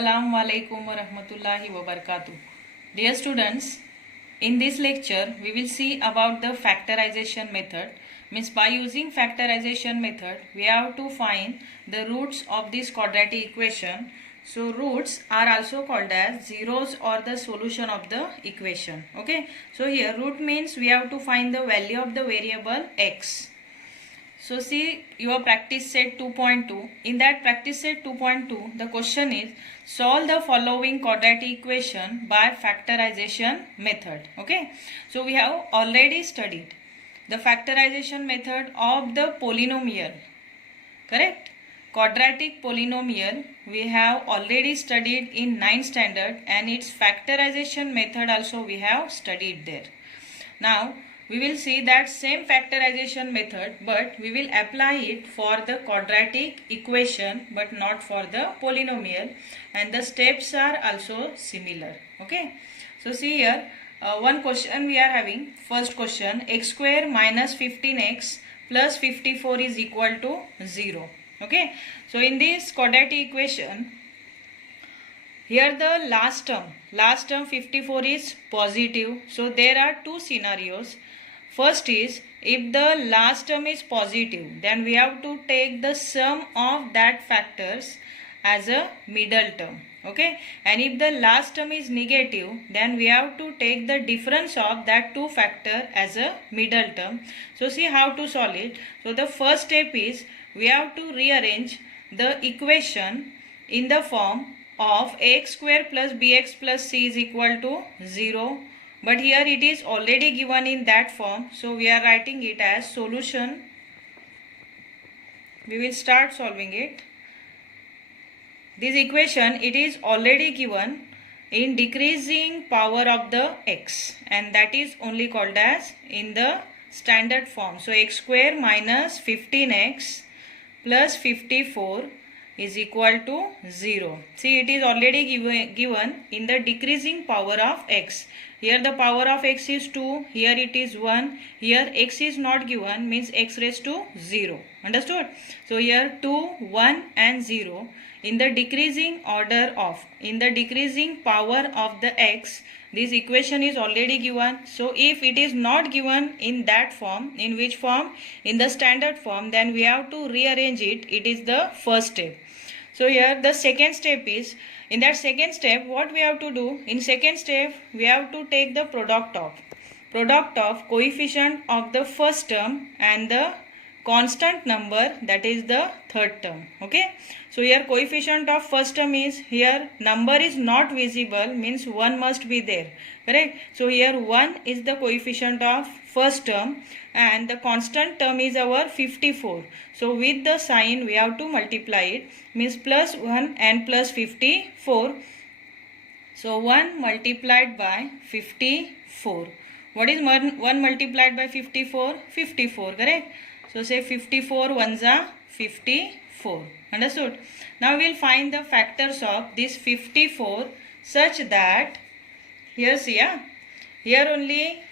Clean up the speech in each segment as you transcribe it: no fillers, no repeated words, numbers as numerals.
Assalamu alaikum wa rahmatullahi wa barakatuh. Dear students, in this lecture we will see about the factorization method. Means by using factorization method we have to find the roots of this quadratic equation. So roots are also called as zeros or the solution of the equation. Okay. So here root means we have to find the value of the variable x. So see your practice set 2.2. In that practice set 2.2, the question is solve the following quadratic equation by factorization method. Okay. So we have already studied the factorization method of the polynomial. Correct? Quadratic polynomial we have already studied in 9th standard, and its factorization method also we have studied there. Now we will see that same factorization method, but we will apply it for the quadratic equation but not for the polynomial, and the steps are also similar. Okay. So see here one question we are having. First question, x square minus 15x plus 54 is equal to 0. Okay. So in this quadratic equation, here the last term 54 is positive. So there are two scenarios. First is, if the last term is positive, then we have to take the sum of that factors as a middle term. Okay. And if the last term is negative, then we have to take the difference of that two factor as a middle term. So see how to solve it. So the first step is we have to rearrange the equation in the form of ax square plus bx plus c is equal to 0. But here it is already given in that form, so we are writing it as solution. We will start solving it. This equation, it is already given in decreasing power of the x, and that is only called as in the standard form. So x square minus 15x plus 54 is equal to 0. See, it is already given in the decreasing power of x. Here the power of x is 2, here it is 1, here x is not given, means x raised to 0. Understood? So here 2, 1 and 0 in the decreasing order of, in the decreasing power of the x, this equation is already given. So if it is not given in that form, in which form? In the standard form, then we have to rearrange it. It is the first step. So here the second step is, in that second step what we have to do? In second step we have to take the product of coefficient of the first term and the constant number, that is the third term. Okay. So here coefficient of first term is, here number is not visible, means 1 must be there. Correct. So here 1 is the coefficient of first term and the constant term is our 54. So with the sign we have to multiply it, means plus 1 and plus 54. So 1 multiplied by 54. What is 1 multiplied by 54? 54. Correct. So say 54 ones are 54. Understood? Now we will find the factors of this 54 such that, here see, here only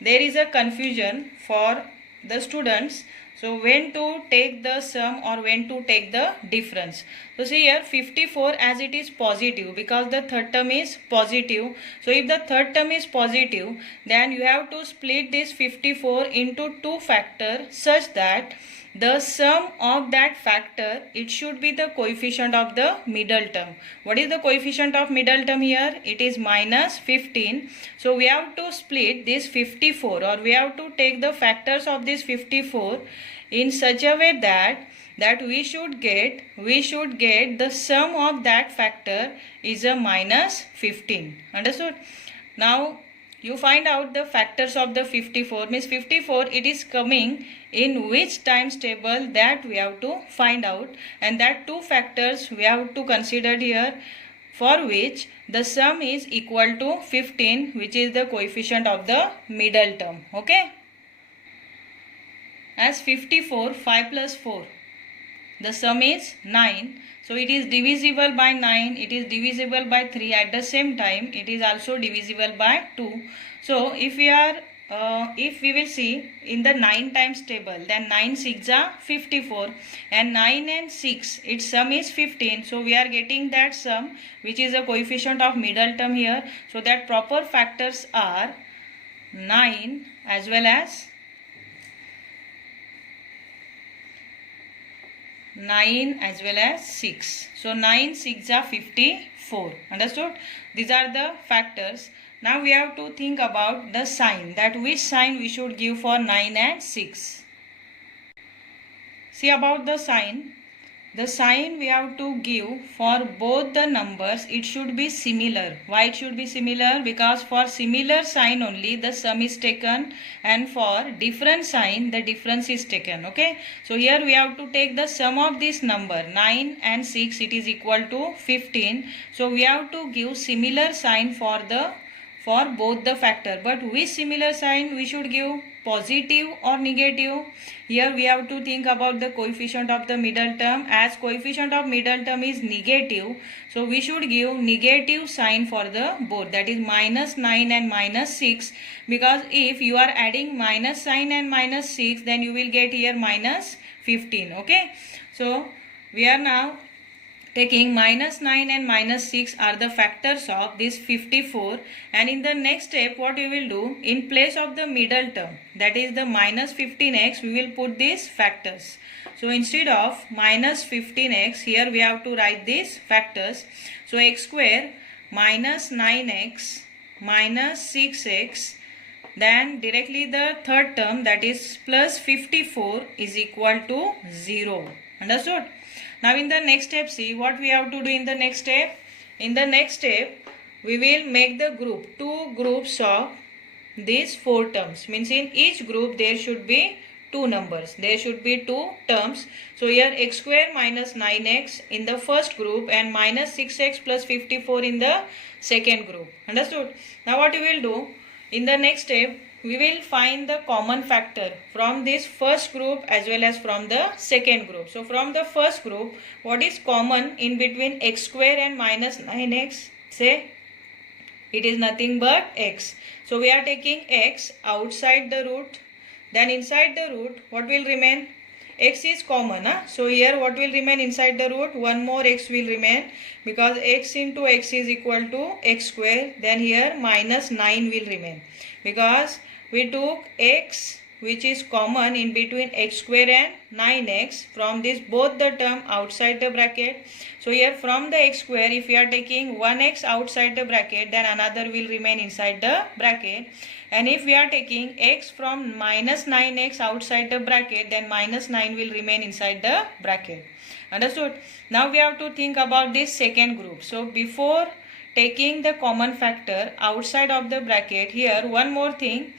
there is a confusion for the students. So when to take the sum or when to take the difference. So see here 54 as it is positive because the third term is positive. So if the third term is positive, then you have to split this 54 into two factors such that the sum of that factor, it should be the coefficient of the middle term. What is the coefficient of middle term here? It is minus 15. So we have to split this 54, or we have to take the factors of this 54 in such a way that we should get the sum of that factor is a minus 15. Understood? Now you find out the factors of the 54, means 54 it is coming in which times table, that we have to find out, and that two factors we have to consider here, for which the sum is equal to 15, which is the coefficient of the middle term. Okay. As 54, 5 plus 4, the sum is 9. So it is divisible by 9, it is divisible by 3, at the same time it is also divisible by 2. So if we are if we will see in the 9 times table, then 9 6 are 54 and 9 and 6 its sum is 15. So we are getting that sum which is a coefficient of middle term here. So that proper factors are 9 as well as 6. So 9 6 are 54. Understood? These are the factors. Now we have to think about the sign, that which sign we should give for 9 and 6. See about the sign. The sign we have to give for both the numbers, it should be similar. Why it should be similar? Because for similar sign only the sum is taken, and for different sign the difference is taken. Okay. So here we have to take the sum of this number 9 and 6, it is equal to 15. So we have to give similar sign for both the factor. But which similar sign we should give? Positive or negative? Here we have to think about the coefficient of the middle term. As coefficient of middle term is negative, so we should give negative sign for the both, that is minus 9 and minus 6, because if you are adding minus sign and minus 6, then you will get here minus 15. Okay, so we are now taking minus 9 and minus 6 are the factors of this 54, and in the next step what we will do, in place of the middle term, that is the minus 15x, we will put these factors. So instead of minus 15x, here we have to write these factors. So x square minus 9x minus 6x, then directly the third term, that is plus 54 is equal to 0. Understood? Now in the next step, see what we have to do in the next step. In the next step, we will make the group, 2 groups of these 4 terms. Means in each group there should be 2 numbers. There should be 2 terms. So here x square minus 9x in the first group and minus 6x plus 54 in the second group. Understood? Now what we will do, in the next step, we will find the common factor from this first group as well as from the second group. So from the first group, what is common in between x square and minus 9x? Say, it is nothing but x. So we are taking x outside the root. Then inside the root, what will remain? X is common. So here what will remain inside the root? One more x will remain, because x into x is equal to x square. Then here minus 9 will remain, because we took x which is common in between x square and 9x from this both the term outside the bracket. So here from the x square, if we are taking 1x outside the bracket, then another will remain inside the bracket. And if we are taking x from minus 9x outside the bracket, then minus 9 will remain inside the bracket. Understood? Now we have to think about this second group. So before taking the common factor outside of the bracket, here one more thing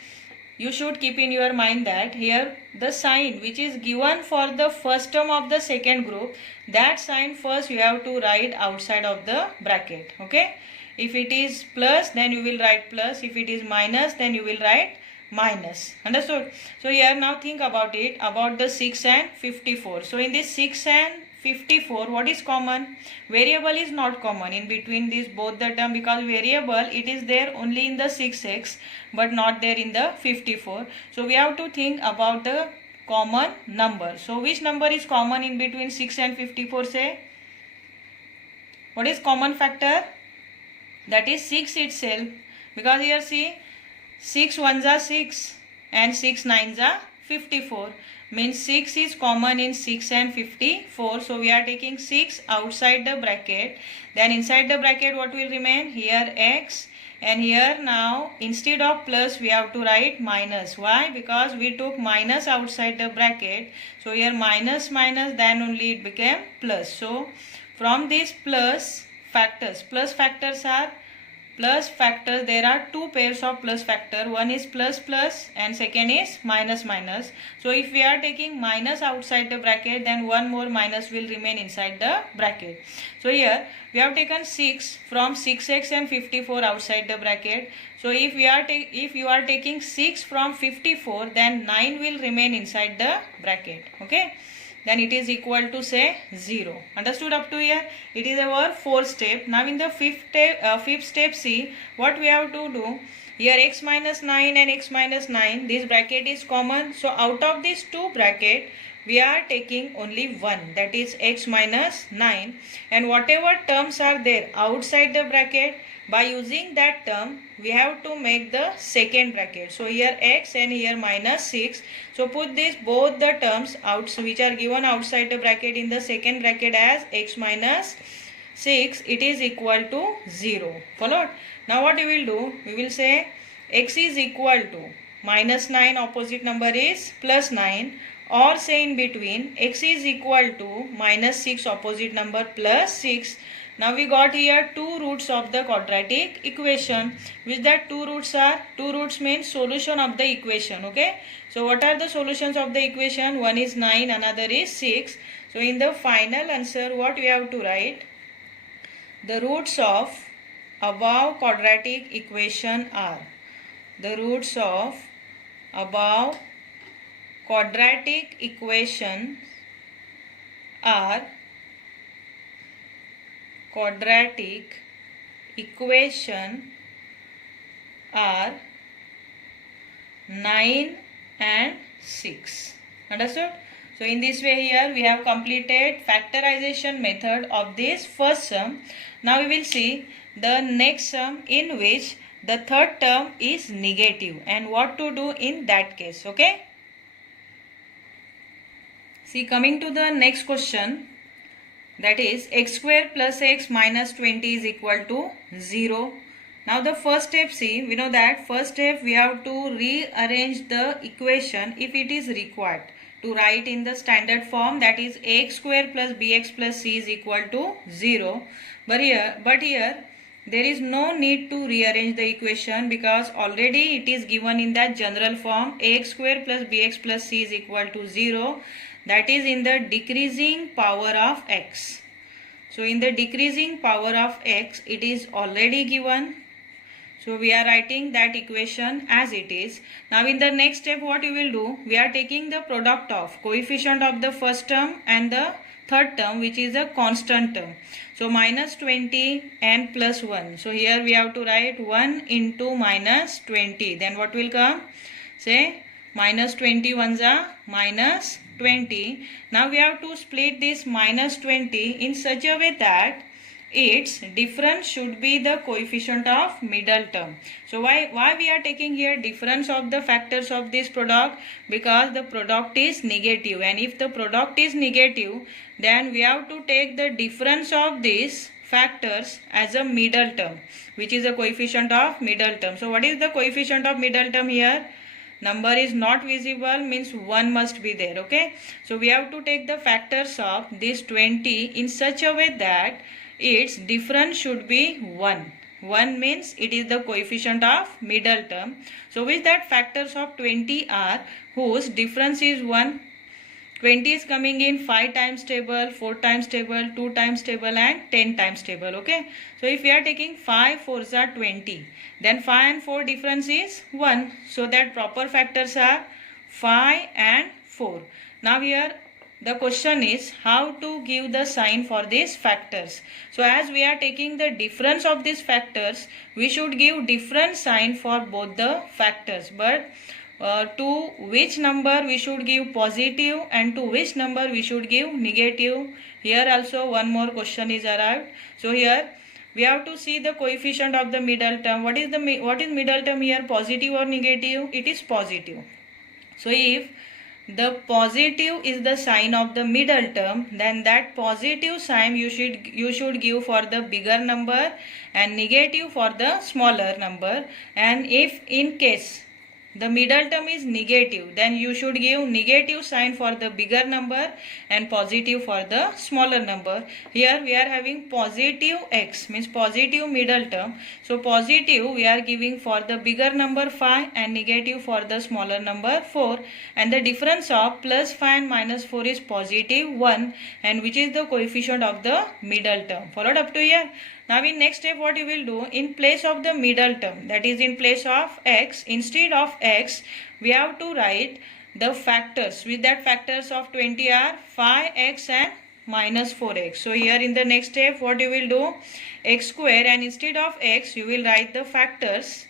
you should keep in your mind, that here the sign which is given for the first term of the second group, that sign first you have to write outside of the bracket. Okay, if it is plus, then you will write plus. If it is minus, then you will write minus. Understood? So here now think about it, about the 6 and 54. So in this 6 and 54, what is common? Variable is not common in between these both the term, because variable it is there only in the 6x but not there in the 54. So we have to think about the common number. So which number is common in between 6 and 54? Say, what is common factor? That is 6 itself, because here see, 6 ones are 6 and 6 nines are 54. Means 6 is common in 6 and 54. So we are taking 6 outside the bracket. Then inside the bracket what will remain? Here x, and here now instead of plus we have to write minus. Why? Because we took minus outside the bracket. So here minus minus, then only it became plus. So from these plus factors are plus factors, there are 2 pairs of plus factor. One is plus plus and second is minus minus. So if we are taking minus outside the bracket, then one more minus will remain inside the bracket. So here we have taken 6 from 6x and 54 outside the bracket. So if you are taking 6 from 54, then 9 will remain inside the bracket. Okay. then it is equal to say 0. Understood up to here? It is our fourth step. Now in the fifth step, see what we have to do. Here x minus 9 and x minus 9, this bracket is common. So out of these two bracket, we are taking only one, that is x minus 9, and whatever terms are there outside the bracket, by using that term we have to make the second bracket. So here x and here minus 6. So put this both the terms out which are given outside the bracket in the second bracket as x minus 6. It is equal to 0. Followed? Now what we will do? We will say x is equal to minus 9, opposite number is plus 9, or say in between x is equal to minus 6, opposite number plus 6. Now we got here two roots of the quadratic equation. Which that two roots are? Two roots means solution of the equation. Okay. So what are the solutions of the equation? One is 9, another is 6. So in the final answer what we have to write? The roots of above quadratic equation are. The roots of above quadratic equation are quadratic equation are 9 and 6. Understood? So in this way here we have completed factorization method of this first sum. Now we will see the next sum in which the third term is negative and what to do in that case. Okay. See, coming to the next question, that is x square plus x minus 20 is equal to 0. Now the first step, see, we know that first step we have to rearrange the equation if it is required to write in the standard form, that is ax square plus bx plus c is equal to 0. But here there is no need to rearrange the equation because already it is given in that general form ax square plus bx plus c is equal to 0. That is in the decreasing power of x. So in the decreasing power of x it is already given. So we are writing that equation as it is. Now in the next step what we will do? We are taking the product of coefficient of the first term and the third term, which is a constant term. So minus 20 and plus 1. So here we have to write 1 into minus 20. Then what will come? Say minus 20 ones are minus 20. Now we have to split this minus 20 in such a way that its difference should be the coefficient of middle term. So why we are taking here difference of the factors of this product? Because the product is negative, and if the product is negative, then we have to take the difference of these factors as a middle term, which is a coefficient of middle term. So what is the coefficient of middle term here? Number is not visible means 1 must be there. Okay. So we have to take the factors of this 20 in such a way that its difference should be 1. 1 means it is the coefficient of middle term. So with that factors of 20 are whose difference is 1. 20 is coming in 5 times table, 4 times table, 2 times table and 10 times table. Okay. So if we are taking 5 4s are 20, then 5 and 4 difference is 1. So that proper factors are 5 and 4. Now here the question is how to give the sign for these factors. So as we are taking the difference of these factors, we should give different sign for both the factors. But to which number we should give positive and to which number we should give negative. Here also one more question is arrived. So here we have to see the coefficient of the middle term. What is middle term here? Positive or negative? It is positive. So if the positive is the sign of the middle term, then that positive sign you should give for the bigger number and negative for the smaller number. And if in case the middle term is negative, then you should give negative sign for the bigger number and positive for the smaller number. Here we are having positive x means positive middle term. So positive we are giving for the bigger number 5 and negative for the smaller number 4, and the difference of plus 5 and minus 4 is positive 1, and which is the coefficient of the middle term. Followed up to here? Now in next step what you will do, in place of the middle term, that is in place of x, instead of x we have to write the factors. With that, factors of 20 are 5x and minus 4x. So here in the next step, what you will do, x square, and instead of x you will write the factors,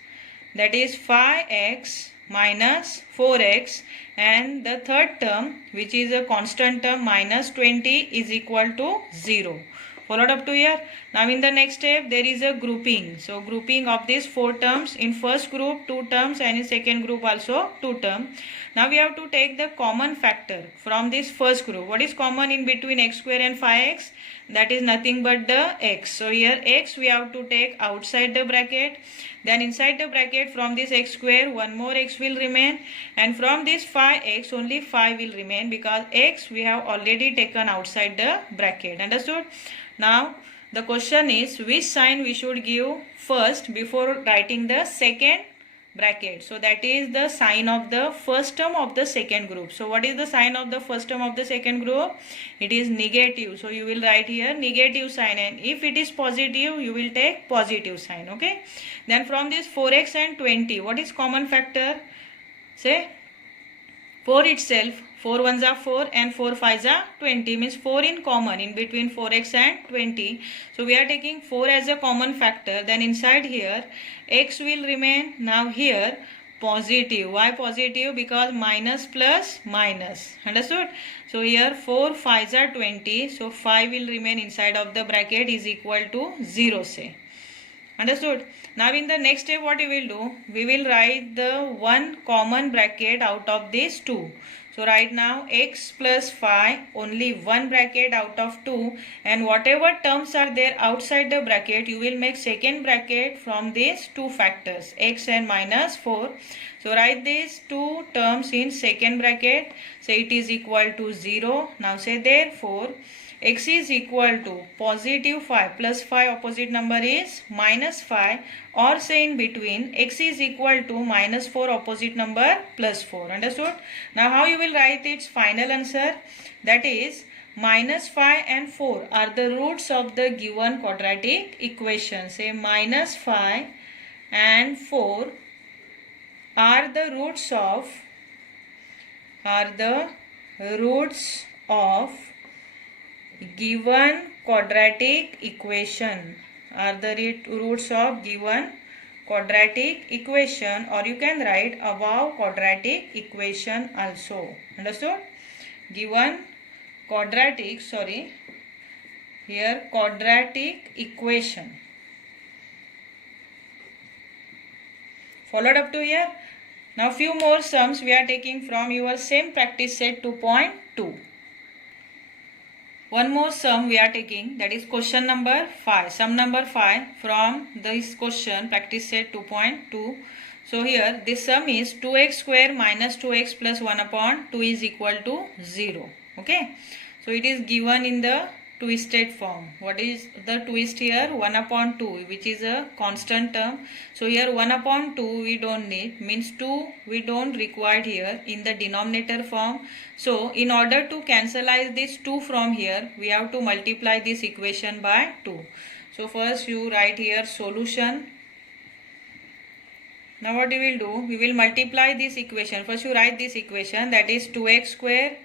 that is 5x minus 4x, and the third term, which is a constant term, minus 20, is equal to 0. Followed up to here. Now in the next step there is a grouping. So grouping of these 4 terms, in first group 2 terms and in second group also 2 terms. Now we have to take the common factor from this first group. What is common in between x square and 5x? That is nothing but the x. So here x we have to take outside the bracket. Then inside the bracket, from this x square one more x will remain, and from this 5x only 5 will remain, because x we have already taken outside the bracket. Understood? Now the question is, which sign we should give first before writing the second bracket? So that is the sign of the first term of the second group. So what is the sign of the first term of the second group? It is negative. So you will write here negative sign, and if it is positive you will take positive sign. Okay. Then from this 4x and 20, what is common factor? Say 4 itself. 4 ones are 4 and 4 5s are 20, means 4 in common in between 4x and 20. So we are taking 4 as a common factor. Then inside here x will remain. Now here positive. Why positive? Because minus plus minus. Understood? So here 4 5s are 20. So 5 will remain inside of the bracket, is equal to 0, say. Understood? Now in the next step what we will do, we will write the one common bracket out of these 2. So right now x plus 5, only one bracket out of 2, and whatever terms are there outside the bracket you will make second bracket from these 2 factors, x and minus 4. So write these 2 terms in second bracket. Say it is equal to 0. Now say therefore x is equal to positive 5 plus 5, opposite number is minus 5, or say in between x is equal to minus 4, opposite number plus 4. Understood? Now how you will write its final answer? That is minus 5 and 4 are the roots of the given quadratic equation. Say minus 5 and 4 are the roots of given quadratic equation, are the roots of given quadratic equation, or you can write above quadratic equation also. Understood? Given quadratic, here quadratic equation. Followed up to here. Now few more sums we are taking from your same practice set 2.2. One more sum we are taking, that is question number 5. Sum number 5 from this question practice set 2.2. So here this sum is 2x square minus 2x plus 1 upon 2 is equal to 0. Okay. So it is given in the twisted form. What is the twist here? 1 upon 2, which is a constant term. So here 1 upon 2 we don't need, means 2 we don't require here in the denominator form. So in order to cancelize this 2 from here, we have to multiply this equation by 2. So first you write here solution. Now what we will do, we will multiply this equation. First you write this equation, that is 2x square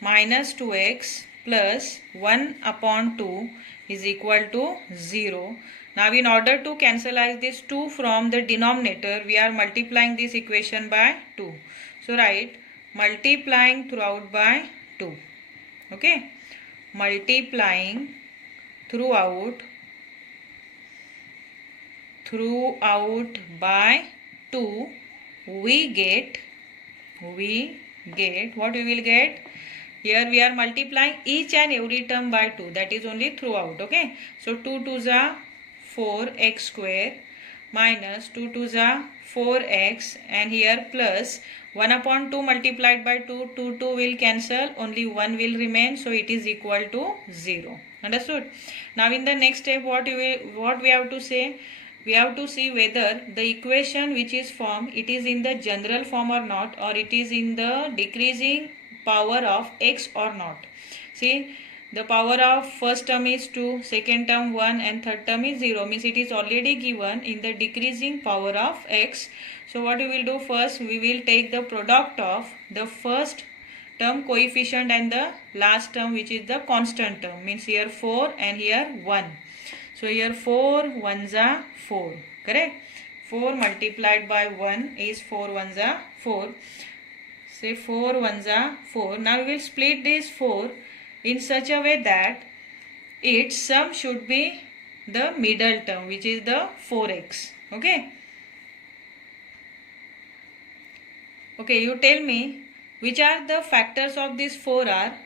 minus 2x plus 1 upon 2 is equal to 0. Now in order to cancelize this 2 from the denominator, we are multiplying this equation by 2. So write multiplying throughout by 2. Okay. Multiplying throughout by 2, we get what we will get. Here we are multiplying each and every term by 2, that is only throughout. Okay. So 2 2s are 4x square minus 2 2s are 4x, and here plus 1 upon 2 multiplied by 2, 2 will cancel, only 1 will remain, so it is equal to 0. Understood? Now in the next step what we have to say, we have to see whether the equation which is formed, it is in the general form or not, or it is in the decreasing power of x or not. See, the power of first term is 2, second term 1, and third term is 0, means it is already given in the decreasing power of x. So what we will do first, we will take the product of the first term coefficient and the last term, which is the constant term, means here 4 and here 1. So here 4 ones are 4, correct? 4 multiplied by 1 is 4 ones are 4. Say 4 ones are 4. Now we will split this 4 in such a way that its sum should be the middle term, which is the 4x. Okay. Okay, you tell me which are the factors of this 4 are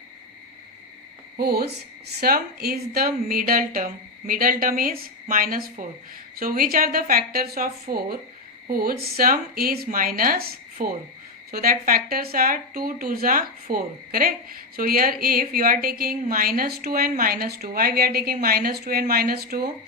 whose sum is the middle term. Middle term is minus 4. So which are the factors of 4 whose sum is minus 4? So that factors are 2 2s are 4, correct? So here if you are taking minus 2 and minus 2, why we are taking minus 2 and minus 2?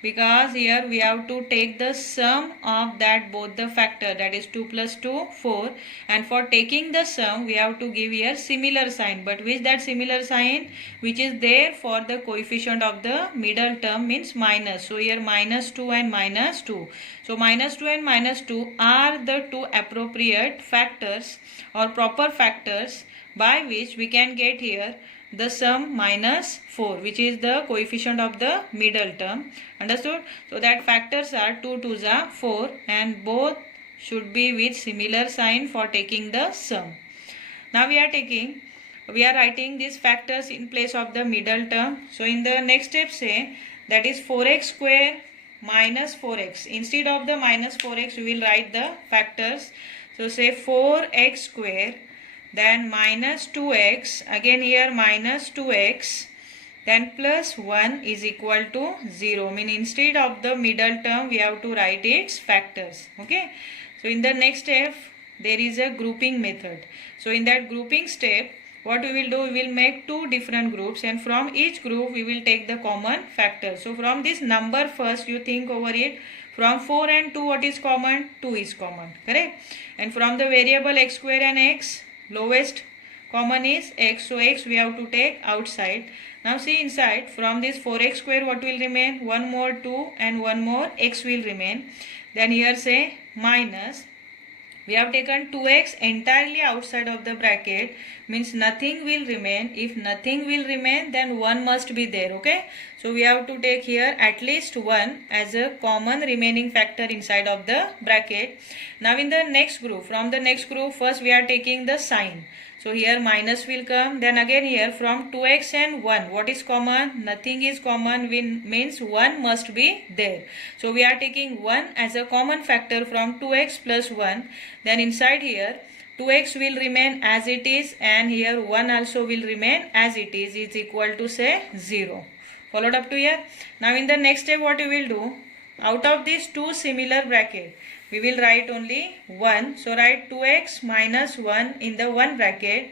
Because here we have to take the sum of that both the factor, that is 2 plus 2 4, and for taking the sum we have to give here similar sign. But which that similar sign which is there for the coefficient of the middle term means minus. So here minus 2 and minus 2. So minus 2 and minus 2 are the two appropriate factors or proper factors by which we can get here the sum minus 4, which is the coefficient of the middle term. Understood? So that factors are 2 2s are 4 and both should be with similar sign for taking the sum. Now we are writing these factors in place of the middle term. So in the next step say that is 4x square minus 4x. Instead of the minus 4x we will write the factors. So say 4x square, then minus 2x, again here minus 2x, then plus 1 is equal to 0. Mean instead of the middle term we have to write its factors. Okay. So in the next step there is a grouping method. So in that grouping step what we will do, we will make two different groups and from each group we will take the common factor. So from this number first you think over it. From 4 and 2 what is common? 2 is common, correct? And from the variable x square and x, lowest common is x, so x we have to take outside. Now see inside, from this 4x square what will remain? 1 more 2 and 1 more x will remain. Then here say minus, we have taken 2x entirely outside of the bracket, means nothing will remain. If nothing will remain then 1 must be there, okay? So we have to take here at least 1 as a common remaining factor inside of the bracket. Now in the next group, from the next group first we are taking the sign. So here minus will come, then again here from 2x and 1 what is common? Nothing is common, means 1 must be there. So we are taking 1 as a common factor from 2x plus 1. Then inside here 2x will remain as it is and here 1 also will remain as it is equal to say 0. Followed up to here. Now in the next step what we will do, out of these two similar bracket we will write only 1. So write 2x minus 1 in the one bracket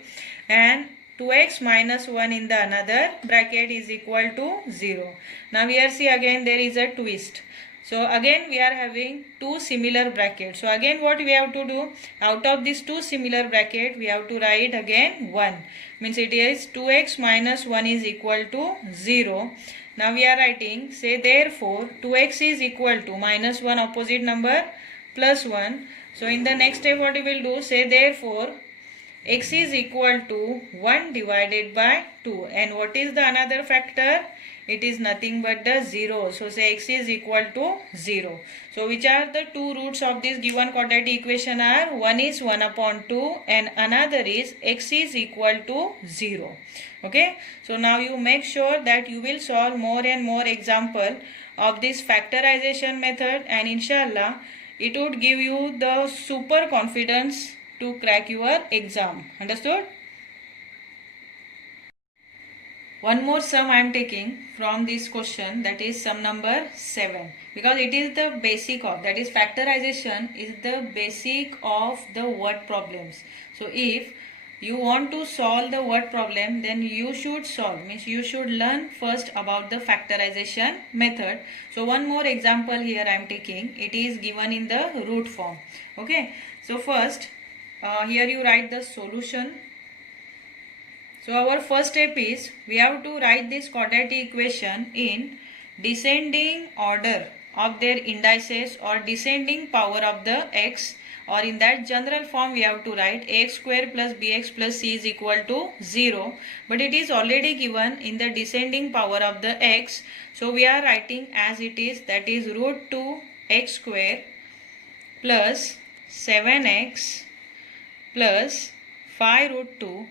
and 2x minus 1 in the another bracket is equal to 0. Now here see again there is a twist. So again we are having two similar brackets. So again what we have to do, out of these two similar bracket we have to write again 1. Means it is 2x minus 1 is equal to 0. Now we are writing, say therefore 2x is equal to minus 1 opposite number plus 1. So in the next step what we will do, say therefore x is equal to 1 divided by 2. And what is the another factor? It is nothing but the 0. So say x is equal to 0. So which are the two roots of this given quadratic equation are? One is 1 upon 2 and another is x is equal to 0. Okay. So now you make sure that you will solve more and more example of this factorization method and inshallah it would give you the super confidence to crack your exam. Understood? One more sum I am taking from this question, that is sum number 7, because it is the basic of, that is factorization is the basic of the word problems. So if you want to solve the word problem then you should solve, means you should learn first about the factorization method. So one more example here I am taking, it is given in the root form. Okay, so first here you write the solution. So our first step is we have to write this quadratic equation in descending order of their indices or descending power of the x or in that general form we have to write ax square plus bx plus c is equal to 0, but it is already given in the descending power of the x, so we are writing as it is, that is root 2 x square plus 7x plus 5 root 2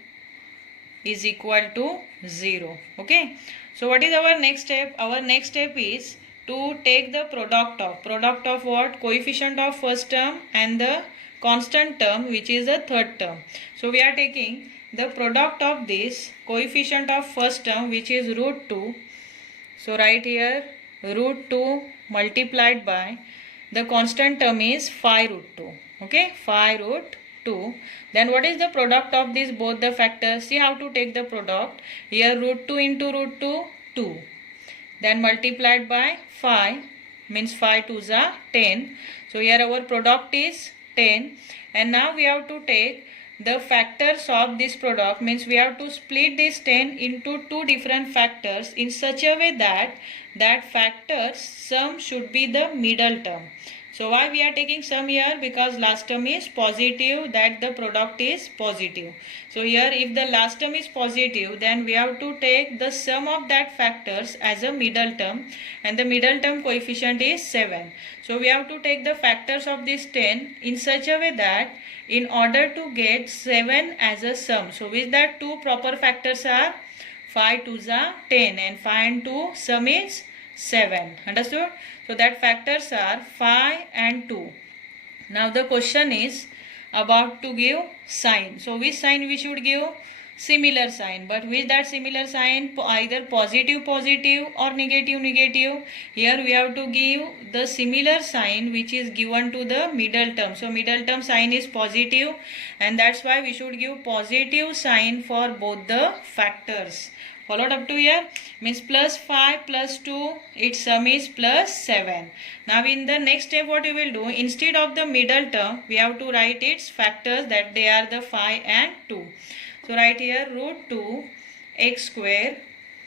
is equal to 0. Okay, so what is our next step? Our next step is to take the product of what? Coefficient of first term and the constant term which is the third term. So we are taking the product of this coefficient of first term which is root 2. So write here root 2 multiplied by the constant term is 5 root 2. Okay, 5 root 2. Then what is the product of these both the factors? See how to take the product. Here root 2 into root 2, 2. Then multiplied by 5 means 5 2s are 10. So here our product is 10. And now we have to take the factors of this product, means we have to split this 10 into two different factors in such a way that that factor's sum should be the middle term. So why we are taking sum here? Because last term is positive, that the product is positive. So here if the last term is positive, then we have to take the sum of that factors as a middle term, and the middle term coefficient is 7. So we have to take the factors of this 10 in such a way that in order to get 7 as a sum. So with that two proper factors are 5 2s are 10 and 5 and 2 sum is 7. Understood? So that factors are 5 and 2. Now the question is about to give sign. So which sign we should give? Similar sign. But with that similar sign, either positive positive or negative negative. Here we have to give the similar sign which is given to the middle term. So middle term sign is positive, and that's why we should give positive sign for both the factors. Followed up to here, means plus 5 plus 2, its sum is plus 7. Now in the next step what we will do, instead of the middle term we have to write its factors, that they are the 5 and 2. So write here root 2 x square,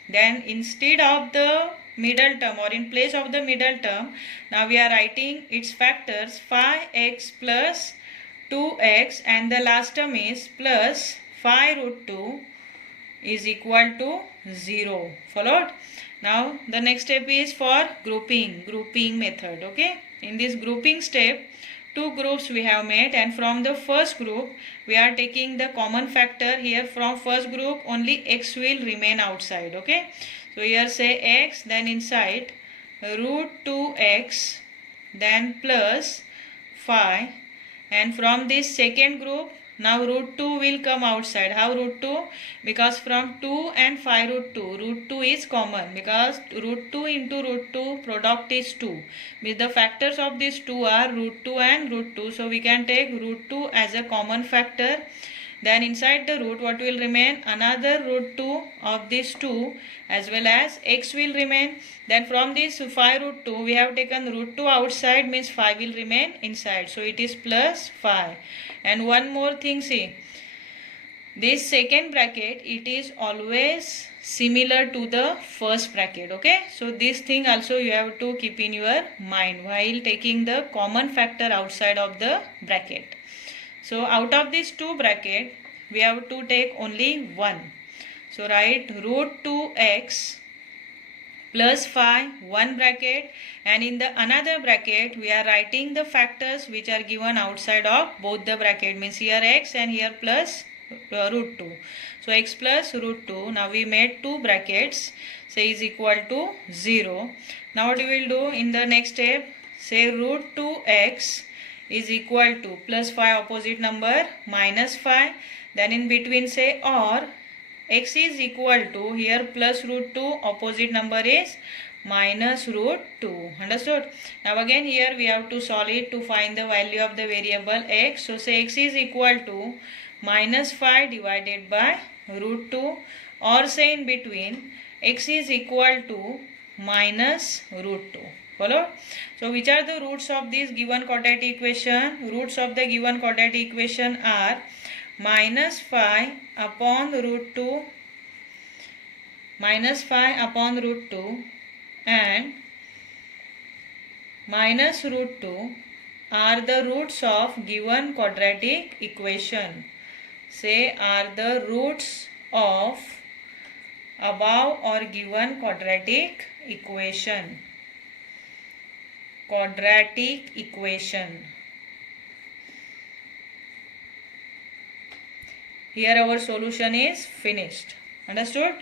then instead of the middle term or in place of the middle term, now we are writing its factors 5x plus 2x, and the last term is plus 5 root 2 is equal to 0. Followed? Now the next step is for grouping method. Okay, in this grouping step two groups we have made, and from the first group we are taking the common factor. Here from first group only x will remain outside. Okay, so here say x, then inside root 2x, then plus 5, and from this second group now root 2 will come outside. How root 2? Because from 2 and 5 root 2 is common, because root 2 into root 2 product is 2. With the factors of these 2 are root 2 and root 2. So we can take root 2 as a common factor. Then inside the root what will remain? Another root 2 of these 2 as well as x will remain. Then from this 5 root 2 we have taken root 2 outside, means 5 will remain inside. So it is plus 5. And one more thing, see, this second bracket, it is always similar to the first bracket. Okay, so this thing also you have to keep in your mind while taking the common factor outside of the bracket. So out of these two bracket we have to take only one. So write root 2x plus 5 one bracket, and in the another bracket we are writing the factors which are given outside of both the bracket, means here x and here plus root 2. So x plus root 2, now we made two brackets, say is equal to 0. Now what we will do in the next step, say root 2x is equal to plus 5 opposite number minus 5, then in between say or x is equal to, here plus root 2 opposite number is minus root 2. Understood? Now again here we have to solve it to find the value of the variable x. So say x is equal to minus 5 divided by root 2, or say in between x is equal to minus root 2. Follow? So which are the roots of this given quadratic equation? Roots of the given quadratic equation are minus 5 upon root 2, minus 5 upon root 2 and minus root 2 are the roots of given quadratic equation. Say are the roots of above or given quadratic equation. Quadratic equation. Here our solution is finished. Understood?